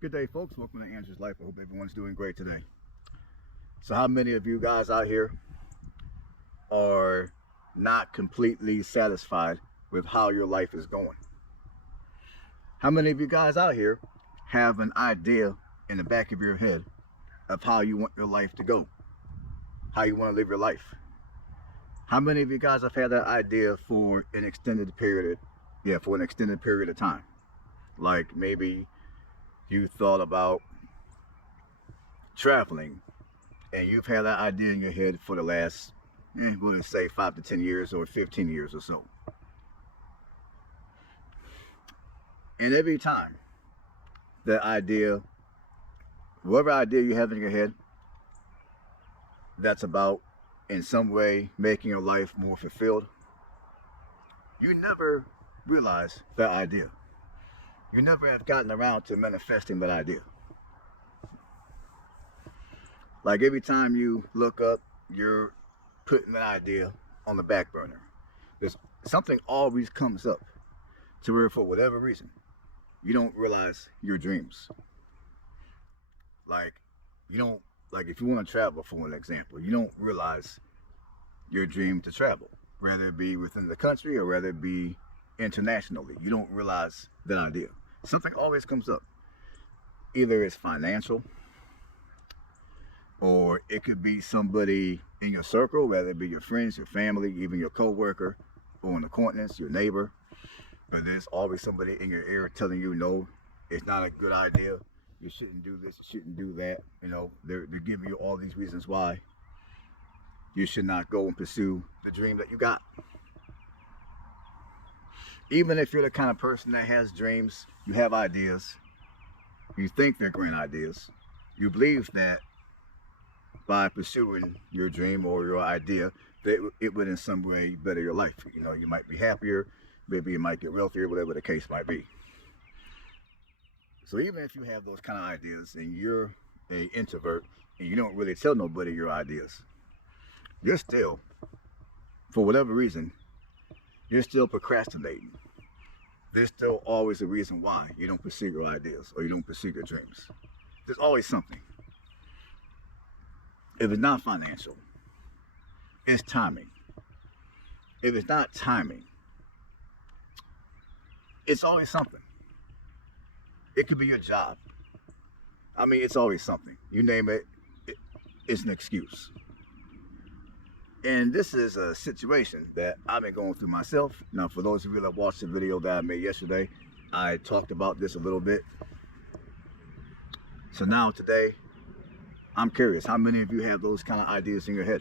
Good day, folks. Welcome to Andrew's Life. I hope everyone's doing great today. So, how many of you guys out here are not completely satisfied with how your life is going? How many of you guys out here have an idea in the back of your head of how you want your life to go, how you want to live your life? How many of you guys have had that idea for an extended period, for an extended period of time? Like maybe you thought about traveling and you've had that idea in your head for the last, we'll say 5 to 10 years or 15 years or so. And every time that idea, whatever idea you have in your head, that's about in some way making your life more fulfilled, you never realize that idea. You never have gotten around to manifesting that idea. Like every time you look up, you're putting that idea on the back burner. There's something always comes up to where for whatever reason, you don't realize your dreams. Like you don't, like if you want to travel for an example, you don't realize your dream to travel, whether it be within the country or whether it be internationally. You don't realize that idea. Something always comes up. Either it's financial, or it could be somebody in your circle, whether it be your friends, your family, even your coworker, or an acquaintance, your neighbor. But there's always somebody in your ear telling you, no, it's not a good idea. You shouldn't do this, you shouldn't do that. They're giving you all these reasons why you should not go and pursue the dream that you got. Even if you're the kind of person that has dreams, you have ideas, you think they're great ideas, you believe that by pursuing your dream or your idea, that it would in some way better your life. You might be happier, maybe you might get wealthier, whatever the case might be. So even if you have those kind of ideas and you're an introvert and you don't really tell nobody your ideas, you're still, for whatever reason, you're still procrastinating. There's still always a reason why you don't pursue your ideas or you don't pursue your dreams. There's always something. If it's not financial, it's timing. If it's not timing, it's always something. It could be your job. It's always something. You name it, it's an excuse. And this is a situation that I've been going through myself. Now, for those of you that watched the video that I made yesterday, I talked about this a little bit. So now today, I'm curious, how many of you have those kind of ideas in your head?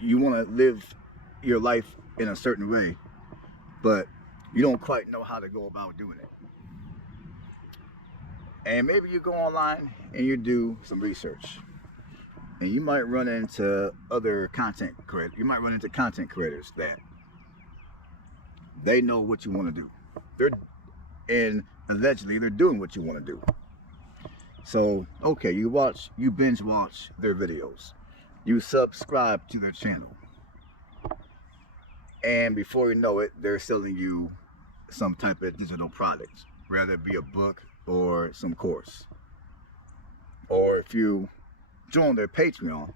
You want to live your life in a certain way, but you don't quite know how to go about doing it. And maybe you go online and you do some research. And you might run into other content creators. You might run into content creators that they know what you want to do. And allegedly they're doing what you want to do. So, okay, you binge watch their videos. You subscribe to their channel. And before you know it, they're selling you some type of digital product, whether it be a book or some course. Or if you join their Patreon,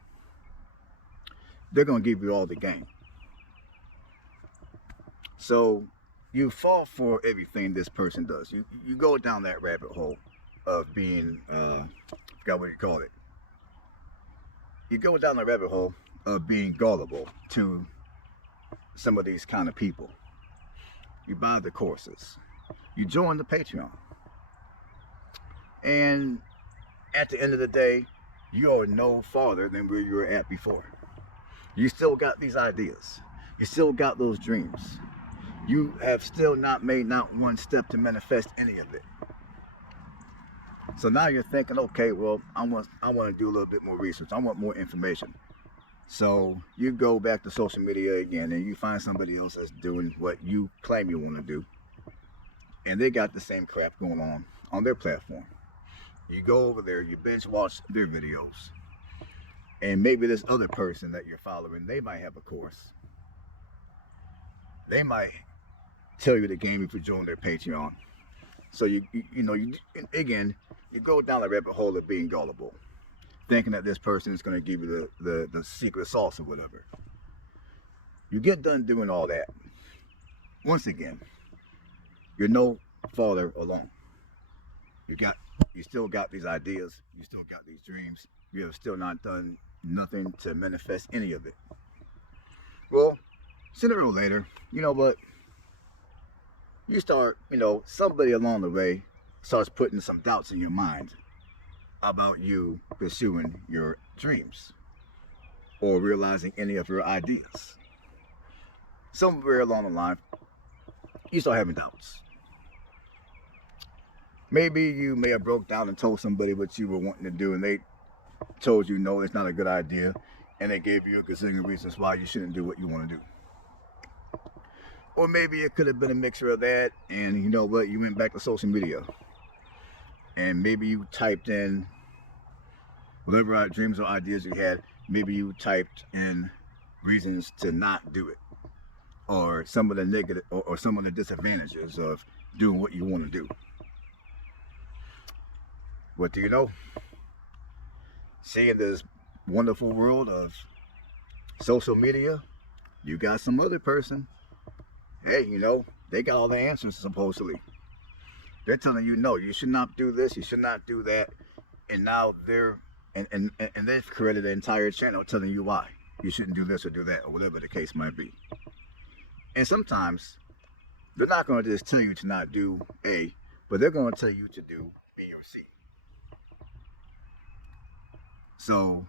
they're going to give you all the game. So you fall for everything this person does. You go down that rabbit hole of being, I forgot what you call it. You go down the rabbit hole of being gullible to some of these kind of people. You buy the courses. You join the Patreon. And at the end of the day, you are no farther than where you were at before. You still got these ideas. You still got those dreams. You have still not made not one step to manifest any of it. So now you're thinking, okay, well, I want to do a little bit more research. I want more information. So you go back to social media again and you find somebody else that's doing what you claim you want to do. And they got the same crap going on their platform. You go over there, you binge watch their videos. And maybe this other person that you're following, they might have a course. They might tell you the game if you join their Patreon. So again, you go down the rabbit hole of being gullible, thinking that this person is going to give you the secret sauce or whatever. You get done doing all that. Once again, you're no farther along. You still got these ideas, you still got these dreams, you have still not done nothing to manifest any of it. Well, sooner or later, you know what? You start, somebody along the way starts putting some doubts in your mind about you pursuing your dreams or realizing any of your ideas. Somewhere along the line, you start having doubts. Maybe you may have broke down and told somebody what you were wanting to do, and they told you no, it's not a good idea, and they gave you a gazillion reasons why you shouldn't do what you want to do. Or maybe it could have been a mixture of that, and you know what, you went back to social media, and maybe you typed in whatever dreams or ideas you had. Maybe you typed in reasons to not do it, or some of the negative, or some of the disadvantages of doing what you want to do. What do you know? Seeing this wonderful world of social media, you got some other person. Hey, they got all the answers supposedly. They're telling you no, you should not do this, you should not do that, and now they've created an entire channel telling you why you shouldn't do this or do that or whatever the case might be. And sometimes they're not going to just tell you to not do A, but they're going to tell you to do B or C. So,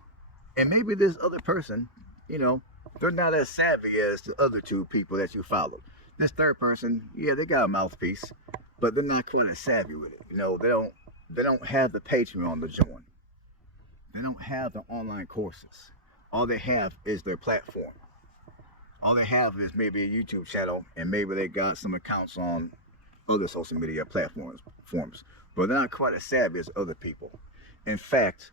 and maybe this other person, they're not as savvy as the other two people that you follow. This third person, yeah, they got a mouthpiece, but they're not quite as savvy with it. They don't have the Patreon to join. They don't have the online courses. All they have is their platform. All they have is maybe a YouTube channel, and maybe they got some accounts on other social media platforms, but they're not quite as savvy as other people. In fact,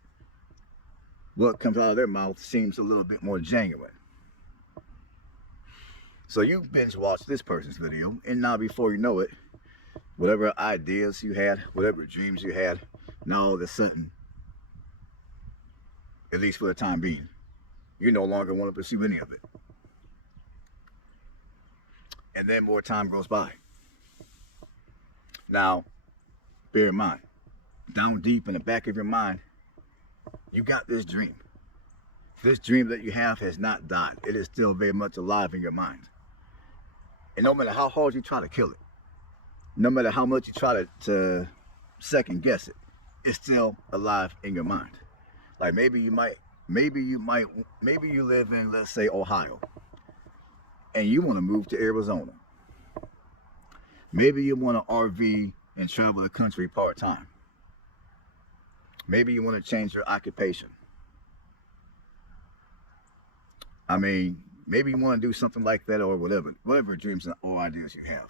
what comes out of their mouth seems a little bit more genuine. So you binge watch this person's video, and now before you know it, whatever ideas you had, whatever dreams you had, now all of a sudden, at least for the time being, you no longer want to pursue any of it. And then more time goes by. Now, bear in mind, down deep in the back of your mind, you got this dream. This dream that you have has not died. It is still very much alive in your mind. And no matter how hard you try to kill it, no matter how much you try to second guess it, it's still alive in your mind. Like maybe you live in, let's say, Ohio, and you want to move to Arizona. Maybe you want to RV and travel the country part-time. Maybe you want to change your occupation. I mean, maybe you want to do something like that or whatever dreams or ideas you have.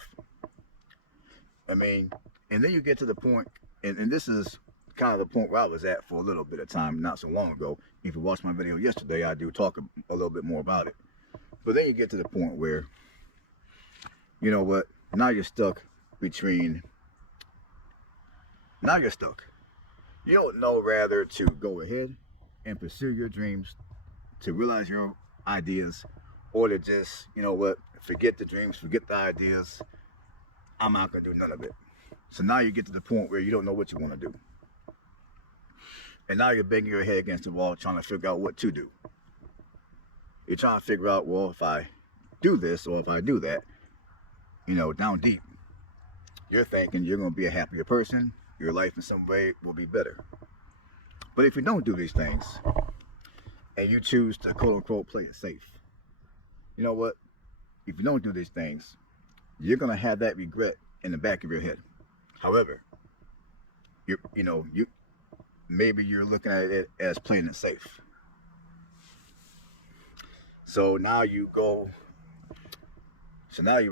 I mean, and then you get to the point, and this is kind of the point where I was at for a little bit of time, not so long ago. If you watched my video yesterday, I do talk a little bit more about it. But then you get to the point where, you know what, now you're stuck. You don't know rather to go ahead and pursue your dreams, to realize your ideas, or to just, forget the dreams, forget the ideas. I'm not going to do none of it. So now you get to the point where you don't know what you want to do. And now you're banging your head against the wall trying to figure out what to do. You're trying to figure out, well, if I do this or if I do that, down deep, you're thinking you're going to be a happier person. Your life in some way will be better. But if you don't do these things and you choose to quote unquote play it safe, you know what? If you don't do these things, you're going to have that regret in the back of your head. However, maybe you're looking at it as playing it safe. So now you're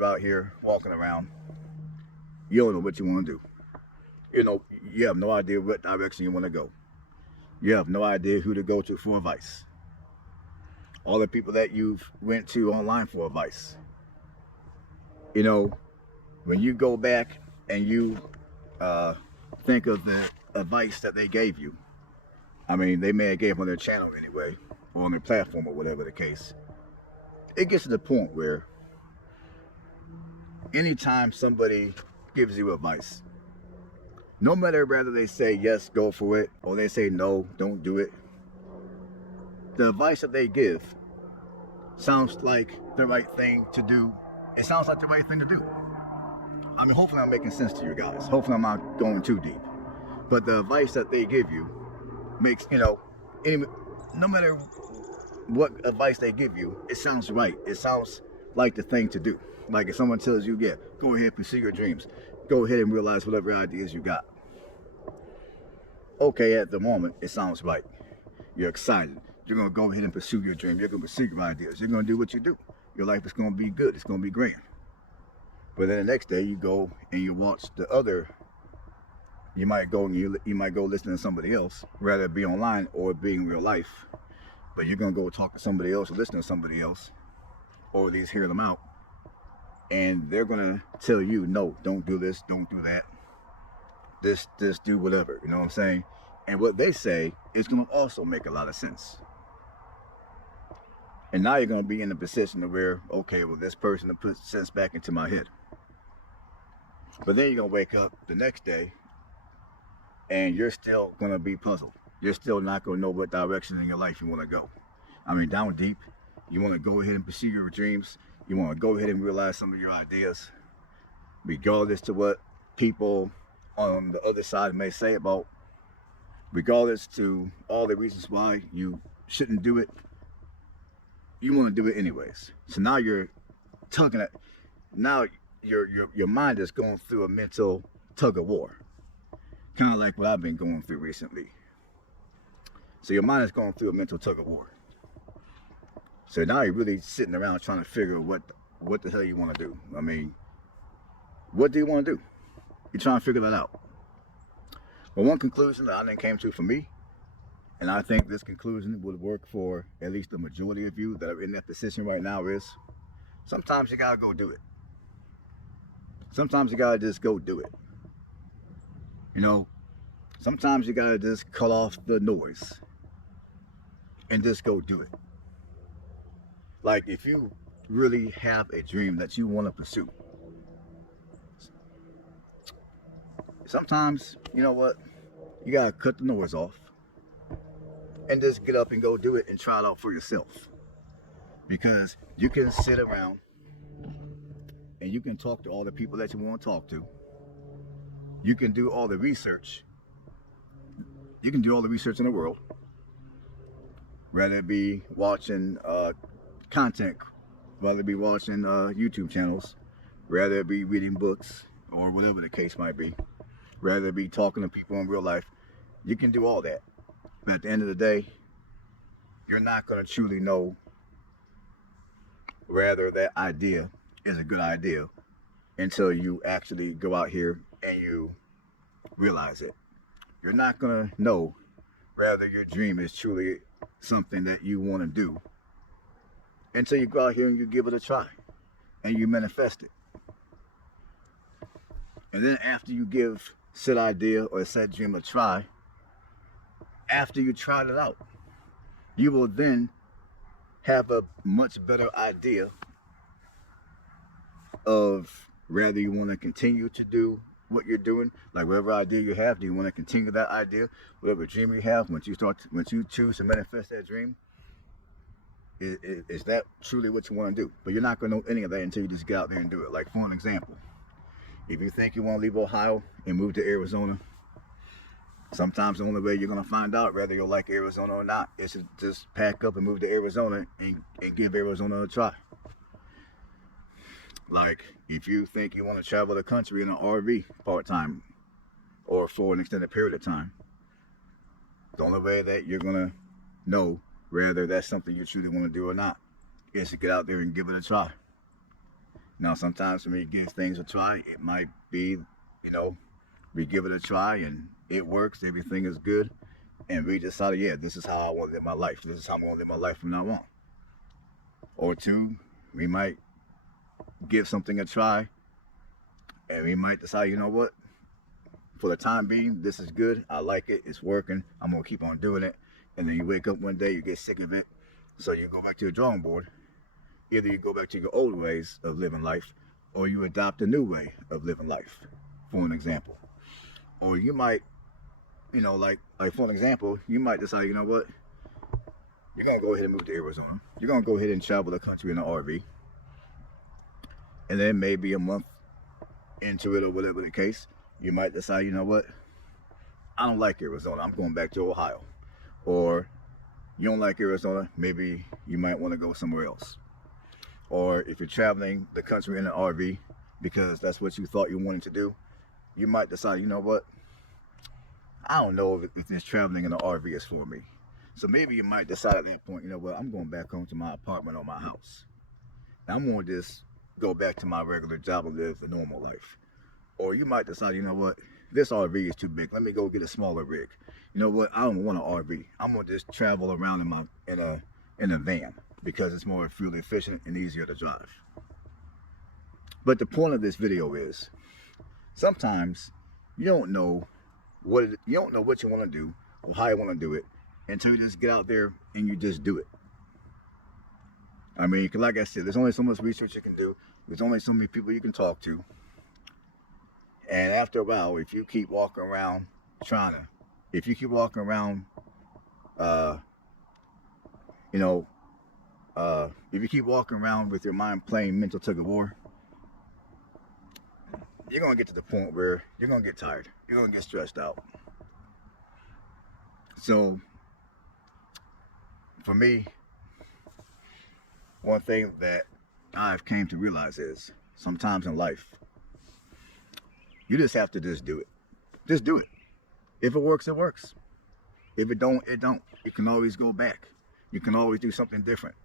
out here walking around. You don't know what you want to do. You have no idea what direction you want to go. You have no idea who to go to for advice. All the people that you've went to online for advice. When you go back and you think of the advice that they gave you. I mean, they may have gave on their channel anyway, or on their platform, or whatever the case. It gets to the point where anytime somebody gives you advice, no matter whether they say yes, go for it, or they say no, don't do it, the advice that they give sounds like the right thing to do. It sounds like the right thing to do. I mean, hopefully I'm making sense to you guys. Hopefully I'm not going too deep. But the advice that they give you makes, no matter what advice they give you, it sounds right. It sounds like the thing to do. Like if someone tells you, yeah, go ahead, pursue your dreams. Go ahead and realize whatever ideas you got. Okay, at the moment, it sounds right. You're excited. You're going to go ahead and pursue your dream. You're going to pursue your ideas. You're going to do what you do. Your life is going to be good. It's going to be grand. But then the next day, you go and you watch the other. You might go and you might go listen to somebody else, rather it be online or be in real life. But you're going to go talk to somebody else or listen to somebody else, or at least hear them out. And they're going to tell you, no, don't do this, don't do that. This do whatever. You know what I'm saying? And what they say is going to also make a lot of sense. And now you're going to be in a position to where, okay, well, this person will put sense back into my head. But then you're going to wake up the next day and you're still going to be puzzled. You're still not going to know what direction in your life you want to go. I mean, down deep, you want to go ahead and pursue your dreams. You want to go ahead and realize some of your ideas, regardless to what people on the other side may say about, regardless to all the reasons why you shouldn't do it. You want to do it anyways. So now you're tugging at, now your mind is going through a mental tug of war. Kind of like what I've been going through recently. So your mind is going through a mental tug of war. So now you're really sitting around trying to figure what the hell you want to do. I mean, what do you want to do? You're trying to figure that out. But one conclusion that I then came to for me, and I think this conclusion would work for at least the majority of you that are in that position right now, is sometimes you gotta go do it. Sometimes you gotta just go do it. Sometimes you gotta just cut off the noise and just go do it. Like if you really have a dream that you want to pursue, sometimes, you know what, you gotta cut the noise off and just get up and go do it and try it out for yourself. Because you can sit around and you can talk to all the people that you want to talk to. You can do all the research. You can do all the research in the world. Rather it be watching content, rather it be watching YouTube channels, rather it be reading books or whatever the case might be, rather it be talking to people in real life. You can do all that. But at the end of the day, you're not going to truly know whether that idea is a good idea until you actually go out here and you realize it. You're not going to know whether your dream is truly something that you want to do until you go out here and you give it a try and you manifest it. And then after you give said idea or said dream a try, after you tried it out, you will then have a much better idea of whether you want to continue to do what you're doing. Like whatever idea you have, do you want to continue that idea? Whatever dream you have, once you choose to manifest that dream, is that truly what you want to do? But you're not going to know any of that until you just get out there and do it. Like for an example, if you think you want to leave Ohio and move to Arizona, sometimes the only way you're going to find out whether you'll like Arizona or not is to just pack up and move to Arizona and give Arizona a try. Like if you think you want to travel the country in an RV part-time or for an extended period of time, the only way that you're going to know whether that's something you truly want to do or not is to get out there and give it a try. Now, sometimes when we give things a try, it might be, we give it a try and it works, everything is good, and we decided, yeah, this is how I want to live my life. This is how I'm going to live my life from now on. Or two, we might give something a try, and we might decide, you know what, for the time being, this is good. I like it. It's working. I'm going to keep on doing it. And then you wake up one day, you get sick of it. So you go back to the drawing board. Either you go back to your old ways of living life, or you adopt a new way of living life, for an example. Or you might, you know, like for an example, you might decide, you know what, you're going to go ahead and move to Arizona. You're going to go ahead and travel the country in an RV. And then maybe a month into it or whatever the case, you might decide, you know what, I don't like Arizona. I'm going back to Ohio. Or you don't like Arizona, maybe you might want to go somewhere else. Or if you're traveling the country in an RV because that's what you thought you wanted to do, you might decide, you know what, I don't know if this traveling in an RV is for me. So maybe you might decide at that point, you know what, I'm going back home to my apartment or my house. Now I'm going to just go back to my regular job and live the normal life. Or you might decide, you know what, this RV is too big. Let me go get a smaller rig. You know what, I don't want an RV. I'm going to just travel around in a van because it's more fuel efficient and easier to drive. But the point of this video is, sometimes you don't know what you want to do or how you want to do it until you just get out there and you just do it. I mean, like I said, there's only so much research you can do. There's only so many people you can talk to. And after a while, if you keep walking around if you keep walking around with your mind playing mental tug of war, you're going to get to the point where you're going to get tired. You're going to get stressed out. So, for me, one thing that I've came to realize is, sometimes in life, you just have to just do it. Just do it. If it works, it works. If it don't, it don't. You can always go back. You can always do something different.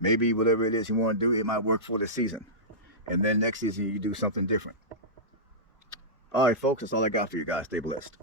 Maybe whatever it is you want to do, it might work for the season. And then next season, you do something different. All right, folks, that's all I got for you guys. Stay blessed.